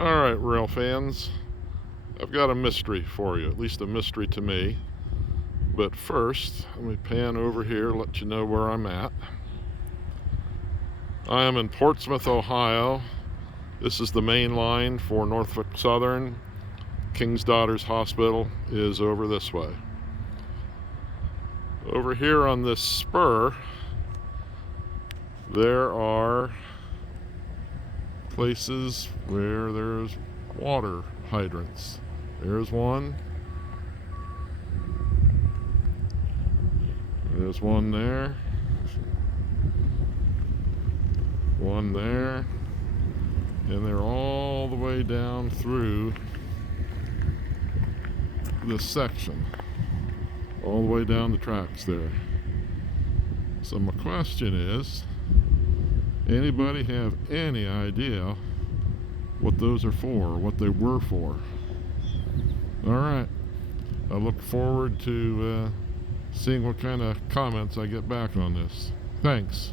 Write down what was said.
Alright, rail fans, I've got a mystery for you, at least a mystery to me. But first, let me pan over here, let you know where I'm at. I am in Portsmouth, Ohio. This is the main line for Norfolk Southern. King's Daughters Hospital is over this way. Over here on this spur, there are places where there's water hydrants. There's one. There's one there. One there. And they're all the way down through this section. All the way down the tracks there. So my question is, anybody have any idea what those are for, what they were for? Alright, I look forward to seeing what kind of comments I get back on this. Thanks.